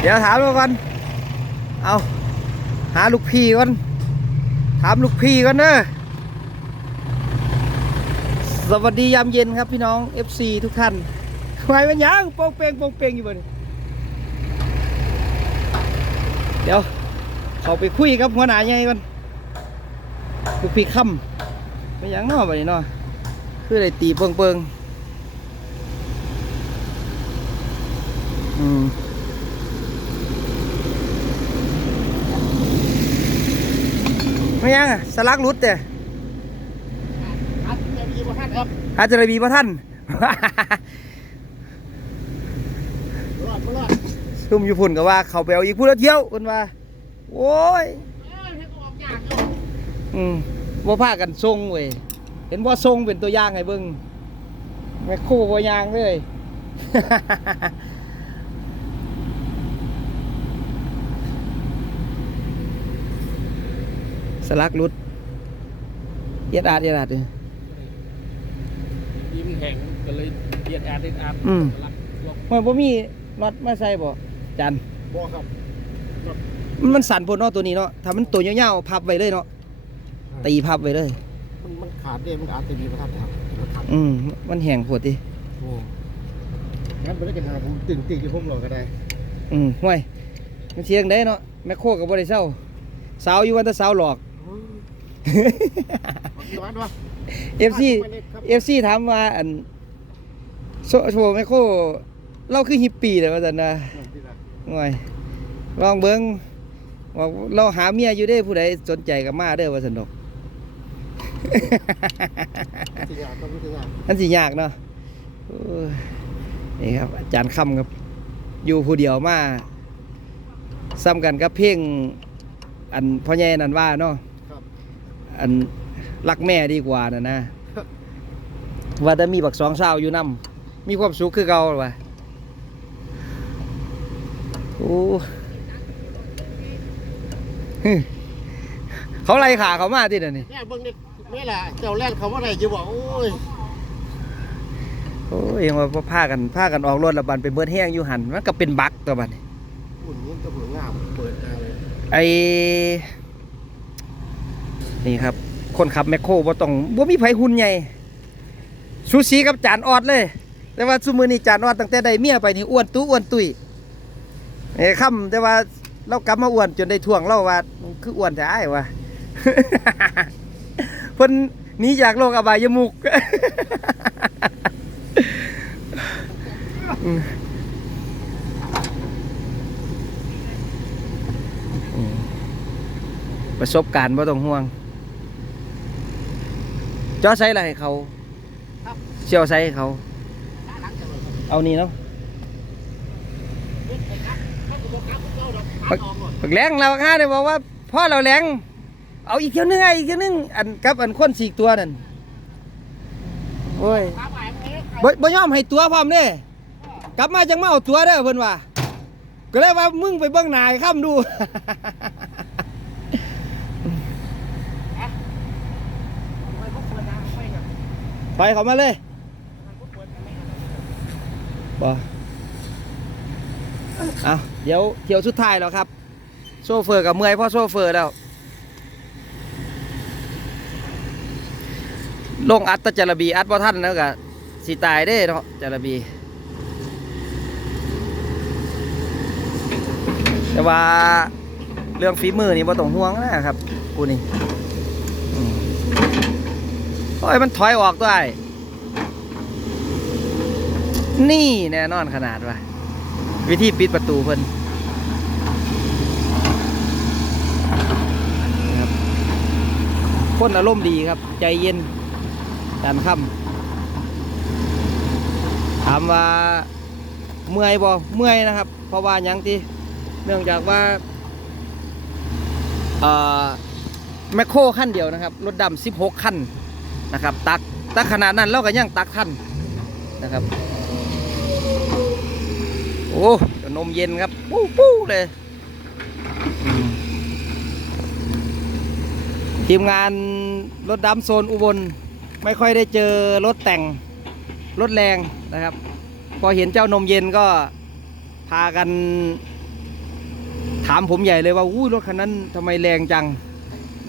เดี๋ยวถามก่อนเอาหาลูกพี่ก่อน ถามลูกพี่ก่อนเด้อสวัสดียามเย็นครับพี่น้อง FC ทุกท่านทำไมมันยังโป่งเปงโป่งเปงอยู่บ่นี่เดี๋ยวเขาไปคุยกับหัวหน้าใหญ่ก่อนลูกพี่ค่ำไม่ยังนาะบ่นี่เนาะคืออะไรตีเปิงเปิง ไม่ยังอะสลักหลุดเด้ครับจะมีบ่ท่านครับอาจจะมีพระท่านรอดบ่รอดซุ่มอยู่พุ่นก็ว่า เขาไปเอาอีกพูดแล้วเที่ยวคนว่าโอ้ยเอ้ยให้ออกยากเนาะอืมว่าพากันทรงเว้ยเห็นว่าทรงเป็นตัวอย่างให้เบิ่งแม่คู่บ่ยางเลย สลักหลุดเอียดอาดเอียดอาดเลยยิ้มแข็งก็เลยเบียดอาดเด็ดอาดอืมรักพวกมันบ่มีน็อตมาใส่บ่จัน บ่ครับมันมันสั่นพนเนาะตัวนี้เนาะถ้ามันตัวยาวๆพับไว้เลยเนาะตีพับไว้เลย มันมันขาดเด้มันอาจจะมีบ่ท่านครับมันขาดอืมมันแห้งโพดดิโอ้งั้นบ่ได้กันหาผมตึงติกอยู่ผมหรอกก็ได้อืมห่วยมันเชียงได้เนาะแมคโครก็บ่ได้เศร้าสาวอยู่วันแต่สาวหลอก ย้อนวะ FC FC ถามว่าอันโซโชว์แมคโครเราคือฮิปปี้เลยว่าซั่นนะห่วยลองเบิ่งว่าเราหาเมียอยู่เด้ผู้ใดสนใจก็มาเด้อว่าซั่นดอกสิยากก็บ่สิยากอันสิยากเนาะโอ้ยนี่ครับ อาจารย์ค่ำครับ อยู่ผู้เดียวมาซ้ำกันกับเพลงอันพ่อใหญ่นั่นว่าเนาะครับ อันรักแม่ดีกว่านะนะ ว่าแต่มีบักสองสาวอยู่นํมีความสุขคือเก่าหรอวะโอ้ฮึเขาไล่ขาเขามาที่นั่นนี่เนี่ยเบิ่งนี่แม่ล่ะเจ้าแล่นเขาว่าได้อยู่บ่โอ้ยโอ้ยยังว่าพากันพากันออกรถและบันไปเบิดแห้งอยู่หันมันก็เป็นบักตัวบัดนี้หุ่นนี้ก็เหมือนงามเปิดอาเลยไอ้ นี่ครับ คนขับแมคโครบ่ต้องบ่มีไผหุ่นใหญ่สูสีกับจานออดเลย แต่ว่าซุมือนี้จานออดตั้งแต่ได้เมียไปนี่อ้วนตุ้อ้วนตุยเอ้ค่ำแต่ว่าเรากลับมาอ้วนจนได้ท่วงเราว่า คืออ้วนแท้อ้ายวะเพิ่นหนีจากโลกอบายมุกประสบการณ์บ่ต้องห่วง จอใส่อะไรให้เขาเชี่ยวใส่ให้เขาเอานี่เนาะปักแรงเราห้าเนี่ยบอกว่าพ่อเราแรงเอาอีกเที่ยวนึงไงอีกเที่ยวนึงอันกับอันคนสี่ตัวนั่นโอ้ยบ่บ่ยอมให้ตัวพร้อมเด้กลับมาจังมาเอาตัวเด้อเพิ่นว่า ก็เลยว่ามึงไปเบิ่งหนาให้ค่ำดู ไปเขามาเลยบ่เอาเดี๋ยวเที่ยวสุดท้ายแล้วครับ โซเฟอร์กับเมื่อยพราะโซเฟอร์แล้วลงอัดตะจารบีอัดบ่ท่านแล้วก็สิตายเด้เนาะจารบี แต่ว่าเรื่องฝีมือนี่บ่ต้องห่วงนะครับกูนี่ โอ้ยมันถอยออกด้วยนี่แน่นอนขนาดว่าวิธีปิดประตูเพิ่นครับคนอารมณ์ดีครับ ใจเย็นดันค่ำถามว่าเมื่อยบ่เมื่อยนะครับ เพราะว่ายังที่เนื่องจากว่าเอ่อแมคโครขั้นเดียวนะครับ รถดำ16ขั้น นะครับ ตักตักขนาดนั้นเราก็ยังตักท่านนะครับ โอ้เดี๋ยวนมเย็นครับ ปู้ปู้เลยทีมงานรถดำโซนอุบล ไม่ค่อยได้เจอรถแต่งรถแรงนะครับ พอเห็นเจ้านมเย็นก็พากัน ถามผมใหญ่เลยว่าอู้รถคันนั้นทำไมแรงจัง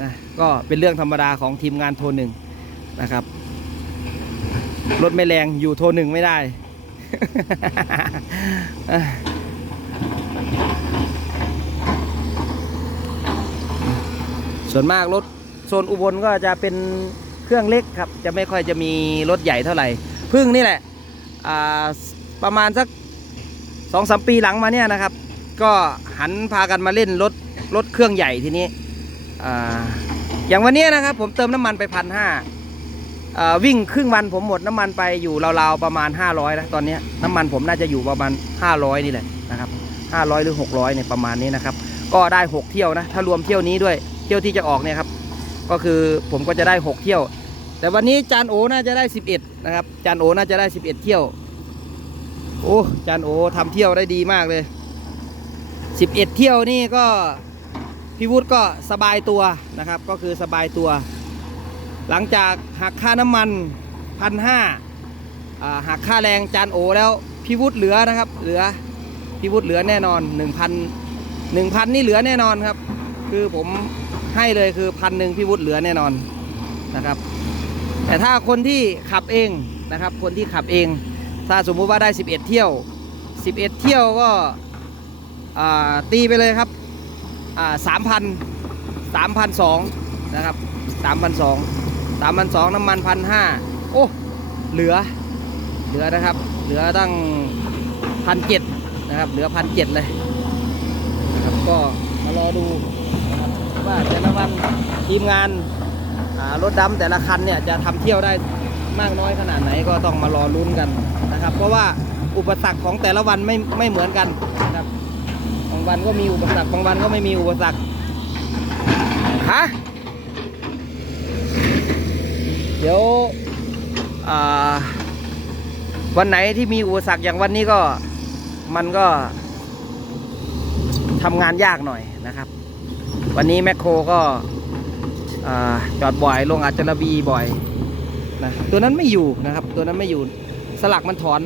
นะก็เป็นเรื่องธรรมดาของทีมงานโทรหนึ่ง นะครับ รถไม่แรงอยู่โทรหนึ่งไม่ได้ ส่วนมากรถโซนอุบลก็จะเป็นเครื่องเล็กครับ จะไม่ค่อยจะมีรถใหญ่เท่าไหร่เพึ่งนี่แหละประมาณสักสองสามปีหลังมาเนี่ยนะครับ ก็หันพากันมาเล่นรถรถเครื่องใหญ่ทีนี้ออย่างวันนี้นะครับผมเติมน้ำมันไปพันห้า วิ่งครึ่งวันผมหมดน้ำมันไปอยู่ราวๆประมาณ 500นะตอนนี้น้ำมันผมน่าจะอยู่ประมาณ 500 นี่แหละนะครับ500 หรือ 600เนี่ยประมาณนี้นะครับ ก็ได้ 6 เที่ยวนะ ถ้ารวมเที่ยวนี้ด้วยเที่ยวที่จะออกเนี่ยครับ ก็คือผมก็จะได้ 6 เที่ยว แต่วันนี้จานโอน่าจะได้ 11 นะครับ จานโอน่าจะได้ 11 เที่ยว โอ้จานโอทำเที่ยวได้ดีมากเลย 11 เที่ยวนี่ก็พี่วุฒิก็สบายตัวนะครับ ก็คือสบายตัว หลังจากหักค่าน้ำมันพันห้าหักค่าแรงจานโอแล้วพี่วุฒเหลือนะครับ เหลือพี่วุฒเหลือแน่นอน 1,000 1,000นี่เหลือแน่นอนครับ คือผมให้เลยคือพันหนึ่งพี่วุฒเหลือแน่นอนนะครับ แต่ถ้าคนที่ขับเองนะครับ คนที่ขับเอง ถ้าสมมุติว่าได้ 11 เที่ยว 11 เที่ยวก็ตีไปเลยครับสามพันสามพันสองนะครับสามพันสอง สามพันสองน้ำมันพันห้าโอ้เหลือ เหลือนะครับ เหลือตั้งพันเจ็ดนะครับ เหลือพันเจ็ดเลยนะครับก็มารอดูว่าแต่ละวันทีมงานรถดำแต่ละคันเนี่ยจะทำเที่ยวได้มากน้อยขนาดไหนก็ต้องมารอลุ้นกันนะครับ เพราะว่าอุปสรรคของแต่ละวันไม่ไม่เหมือนกันนะครับบางวันก็มีอุปสรรคบางวันก็ไม่มีอุปสรรคฮะ เดี๋ยววันไหนที่มีอุปสรรคอย่างวันนี้ก็มันก็ทำงานยากหน่อยนะครับ วันนี้แมคโครก็จอดบ่อย ลงอาจจะระบีบ่อยนะตัวนั้นไม่อยู่นะครับ ตัวนั้นไม่อยู่สลักมันถอน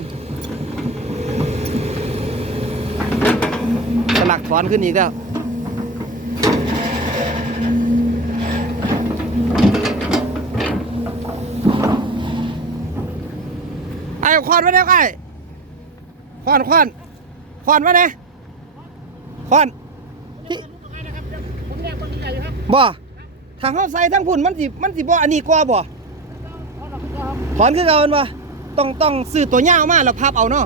สลักถอนขึ้นอีกแล้ว ไอ้คอนมาเนี่ยไอ้คอนคอนคอนมาเนี่ยคอนบ่ทางเข้าใส่ทั้งพุ่นมันสิมันสิบ่อันนี้กว่าบ่ถอนคือเก่ามันบ่ต้องต้องซื้อตัวยามาแล้วพับเอาเนาะ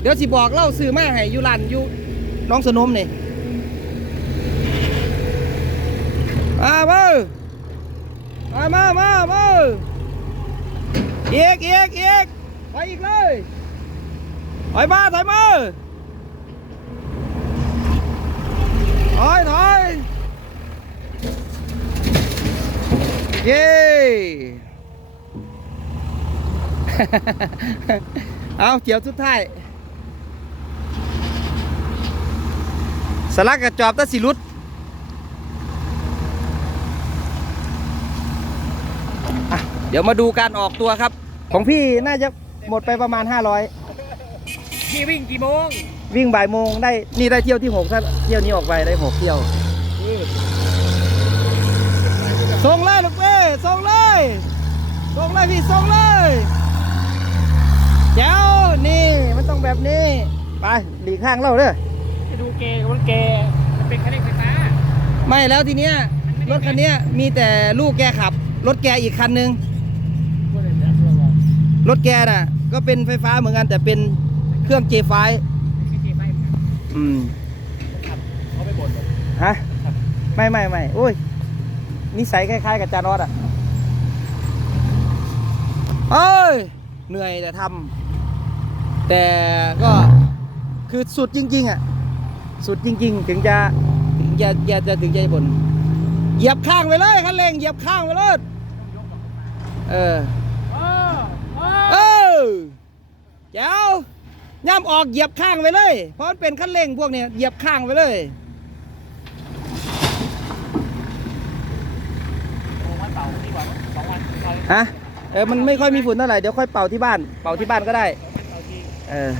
เดี๋ยวสิบอกเล่าซื้อมาให้อยู่ร้านอยู่น้องสนมนี่มาเบ้อมามามาเบ้อเอียกเอกเอก ไปอีกเลยถอยมาถอยมาถอยถอยเย้ เอาเกี่ยวสุดท้าย สลักกระจอบตะสิรุดเดี๋ยวมาดูการออกตัวครับ ของพี่น่าจะ หมดไปประมาณ 500 พี่วิ่งกี่โมงวิ่งบ่ายโมงได้นี่ได้เที่ยวที่หกถ้าเที่ยวนี้ออกไปได้หกเที่ยวส่งเลยลูกเอ้ยส่งเลยส่งเลยพี่ส่งเลยเจ้านี่มันต้องแบบนี้ ไปหลีกข้างเราเด้อจะดูเกย์รถเกย์มันเป็นคันเร่งไฟฟ้าไม่แล้วทีเนี้ยรถคันเนี้ยมีแต่ลูกแกขับ รถแกอีกคันนึง พูดเลยนะเราบอกรถแกน่ะ ก็เป็นไฟฟ้าเหมือนกันแต่เป็นเครื่องเจไฟไม่เกย์ไฟเหมือนกันอืมขับเขาไปบ่นเลยฮะไม่ไม่ไม่โอ้ยนิสัยคล้ายๆ กับจานอสอะเอ้ยเหนื่อยแต่ทำแต่ก็คือสุดจริง ๆ อะ สุดจริง ๆ ถึงจะถึงจะจะจะถึงจะบ่นเหยียบข้างไปเลยคันเร่งเหยียบข้างไปเลยเออเออเอเอออเจ้าย่ำออกเหยียบข้างไปเลย เพราะมันเป็นคันเร่งพวกเนี้ยเหยียบข้างไปเลยโอ้วันเสาร์ดีกว่าสองวันเสาร์ฮะเออมันไม่ค่อยมีฝุ่นเท่าไหร่ เดี๋ยวค่อยเป่าที่บ้าน เป่าที่บ้านก็ได้สองวันเสาร์ทีเออ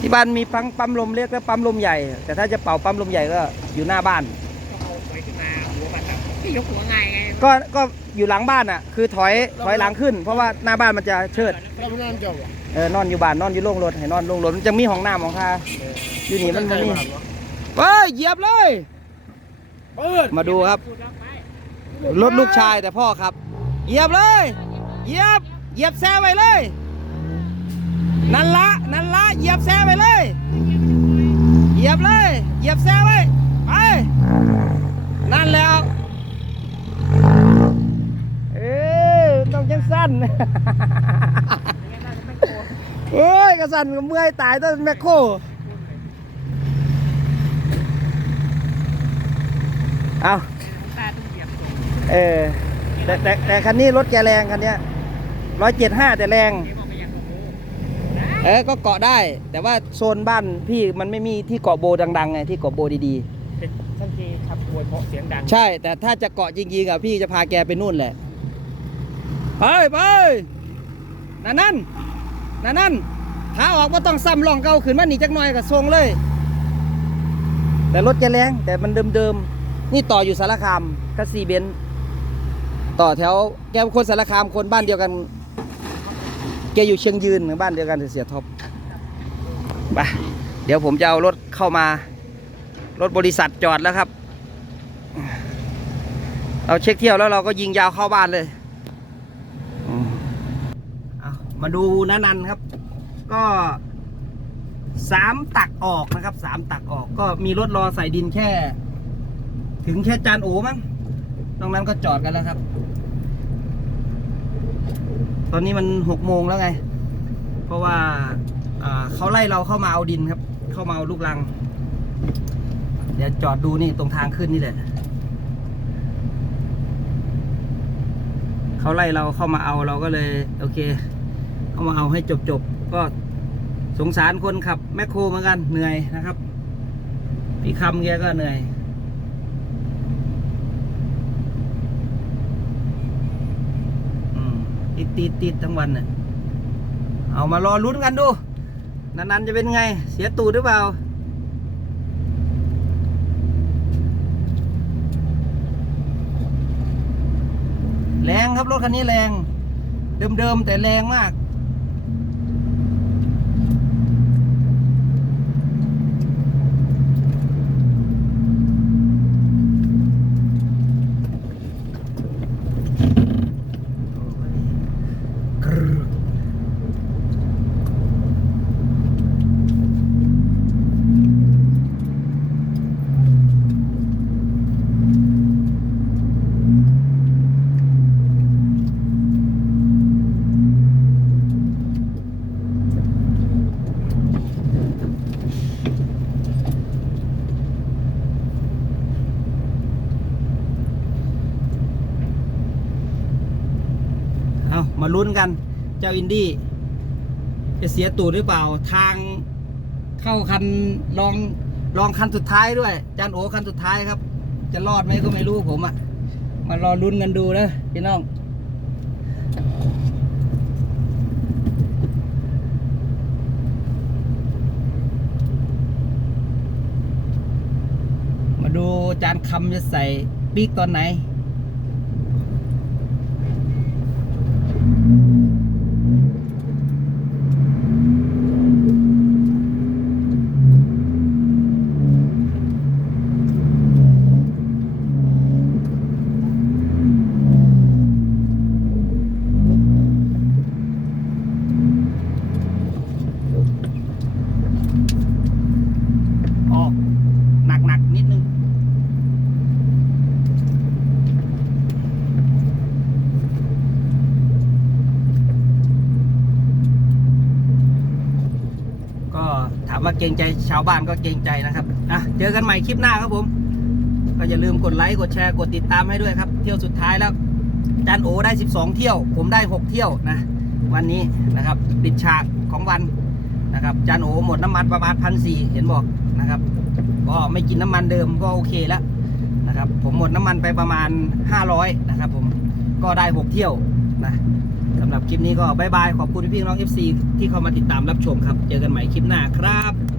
ที่บ้านมีปั๊มปั๊มลมเล็กและปั๊มลมใหญ่ แต่ถ้าจะเป่าปั๊มลมใหญ่ก็อยู่หน้าบ้าน ก็เอาไว้ขึ้นมาหั วมันแบบที่ยกหัวไงไงก็ก็อยู่หลังบ้านอะ คือถอยถอยหลังขึ้น เพราะว่าหน้าบ้านมันจะเชิดเราไม่น่าเจ้าอะเออนอนอยู่บ้านนอนอยู่โรงรถให้นอนโรงรถมันจะมีห้องน้ำของข้าอยู่นี่มันมันมีเฮ้ยเหยียบเลยเปิดมาดูครับพูดแล้วไปรถลูกชายแต่พ่อครับเหยียบเลยเหยียบเหยียบแซ่ไว้เลย นั่นละนั่นละเหยียบแซ่ไว้เลยเหยียบเลยเหยียบแซ่ไว้ไปนั่นแล้ว เอ้ ยต้องยังสั้นโอ้ยกระสันก็เมื่อยตายต้นแมคโครเอาตาต้องเหยียบสูงเออแต่แต่แต่คันนี้รถแกแรงคันเนี้ยร้อยเจ็ดห้าแต่แรงนี่บอกไปยังโอ้โหเออก็เกาะได้ แต่ว่าโซนบ้านพี่มันไม่มีที่เกาะโบดังๆไงที่เกาะโบดีสังเกตขับโวยเพราะเสียงดังๆใช่ แต่ถ้าจะเกาะจริงๆอะพี่จะพาแกไปนู่นแหละ ไปไปนั่นนั่นนั่นนั่นขาออกว่าต้องซ้ำลองเก่าขึ้นมาหนีจักหน่อยกับทรงเลย แต่รถแกแรงแต่มันเดิมๆ นี่ต่ออยู่สารคามคัสซีเบนต่อแถวแกคนสารคามคนบ้านเดียวกัน แกอยู่เชียงยืนเหมือนบ้านเดียวกันแต่เสียท็อปไปเดี๋ยวผมจะเอารถเข้ามา รถบริษัทจอดแล้วครับ เราเช็คเที่ยวแล้วเราก็ยิงยาวเข้าบ้านเลย มาดูนานันครับ ก็สามตักออกนะครับสามตักออกก็มีรถรอใส่ดินแค่ ถึงแค่จานโอมั้งตรงนั้นก็จอดกันแล้วครับ ตอนนี้มันหกโมงแล้วไง เพราะว่าเขาไล่เราเข้ามาเอาดินครับ เข้ามาเอาลูกรัง เดี๋ยวจอดดูนี่ตรงทางขึ้นนี่แหละเขาไล่เราเข้ามาเอาเราก็เลย โอเค เอามาเอาให้จบจบๆก็สงสารคนขับ แมคโครเหมือนกันเหนื่อยนะครับ พี่คำแกก็เหนื่อยอืมติดติดติดทั้งวันน่ะเอามารอลุ้นกันดูนันๆจะเป็นไง เสียตูดหรือเปล่าแรงครับรถคันนี้แรง เดิมๆแต่แรงมากรึ๊บเอา มาลุ้นกัน เจ้าอินดี้จะเสียตูดหรือเปล่า ทางเข้าคันลองลองคันสุดท้ายด้วยจานโอคันสุดท้ายครับ จะรอดไหมก็ไม่รู้ผมอะ่ะมารอลุ้นกันดูนะพี่น้องมาดูจานคำจะใส่ปีกตอนไหน ออกหนักๆนิดนึง ก็ถามว่าเกรงใจชาวบ้านก็เกรงใจนะครับอะเจอกันใหม่คลิปหน้าครับผม ก็อย่าลืมกดไลค์กดแชร์กดติดตามให้ด้วยครับ เที่ยวสุดท้ายแล้วจานโอได้ 12 เที่ยว ผมได้ 6 เที่ยวนะวันนี้นะครับปิดฉากของวันนะครับจานโอหมดน้ำมันประมาณพันสี่เห็นบอกนะครับก็ไม่กินน้ำมันเดิมก็โอเคแล้วนะครับผมหมดน้ำมันไปประมาณ 500นะครับผมก็ได้ 6 เที่ยวนะสำหรับคลิปนี้ก็บายบาย ขอบคุณพี่น้อง FC ที่เข้ามาติดตามรับชมครับ เจอกันใหม่คลิปหน้าครับ